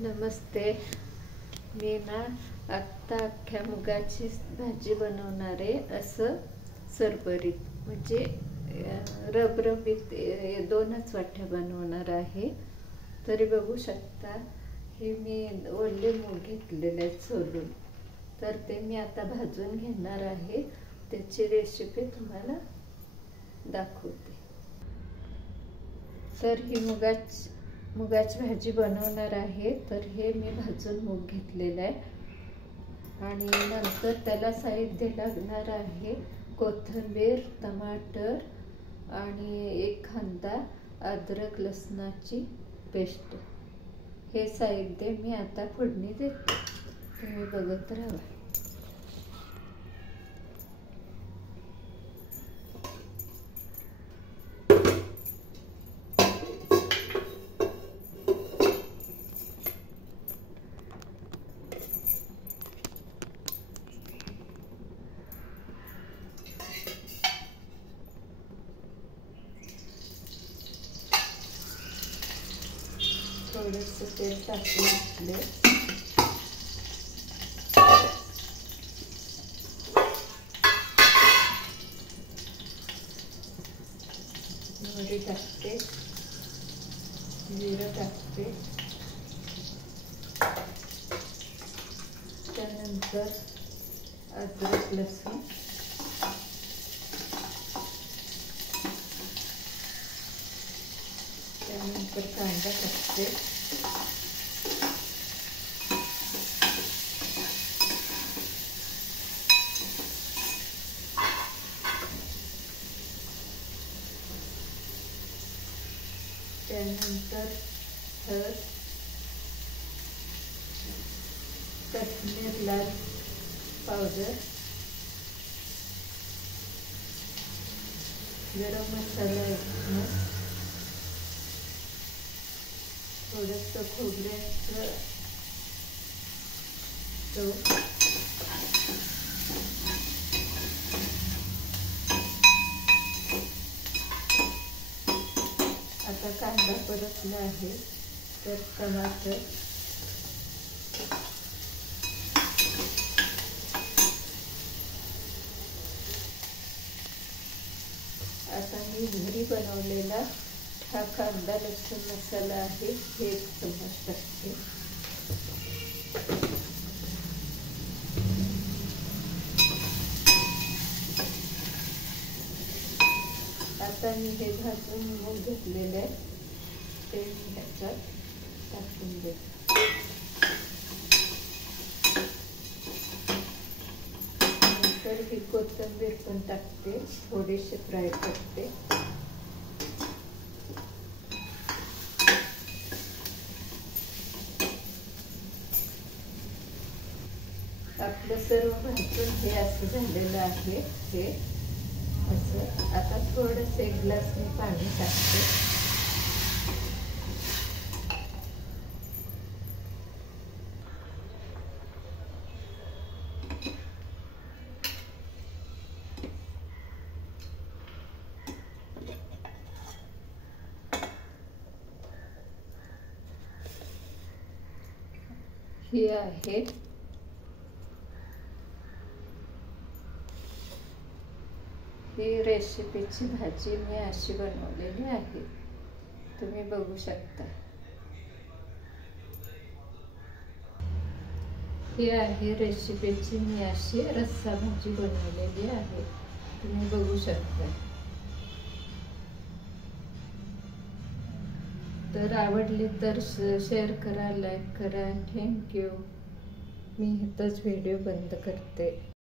नमस्ते. मी ना आत्ता अख्ख्या मुगाची भाजी बनवणार आहे. असं सरभरीत म्हणजे रबरबीत दोनच वाट्या बनवणार आहे. तरी बघू शकता हे मी ओले मूग घेतलेले आहेत सोलून. तर ते मी आता भाजून घेणार आहे. त्याची रेसिपी तुम्हाला दाखवते. तर ही मुगाची भाजी बनवणार आहे. तर हे मी भाजून मूग घेतलेलं आहे आणि नंतर त्याला साहित्य लागणार आहे कोथिंबीर, टमाटर आणि एक कांदा, अद्रक लसणाची पेस्ट. हे साहित्य मी आता फोडणी देते. तुम्ही बघत राहा. थोडंसं तेल टाकून घेतले. मोहरी टाकते, जिरं टाकते, त्यानंतर अद्रक लसूण, त्यानंतर कांदा टाकते, त्यानंतर हळद, काश्मीर लाल पावडर, गरम मसाला, थोडंसं खोबऱ्याचं तूप, आता कांदा परतला आहे. तर टमाटर, आता मी घरी बनवलेला हा कांदा लसूण मसाला आहे. हे एक चमच टाकते. आता मी हे भाजून मूग घेतलेले आहे ते मी ह्याच्यात टाकून देते. नंतर ही कोथिंबीर पण टाकते, थोडीशी फ्राय करते. आपलं सर्व भाजून हे असं झालेलं आहे. हे असं आता थोडंसं एक ग्लास मी पाणी टाकते. ही आहे ही रेसिपीची भाजी मी अशी बनवलेली आहे. तुम्ही बघू शकता. ही आहे रेसिपीची मी अशी रस्सा भाजी बनवलेली आहे. तुम्ही बघू शकता. तर आवडली तर शेअर करा, लाईक करा. थँक्यू. मी इथंच व्हिडिओ बंद करते.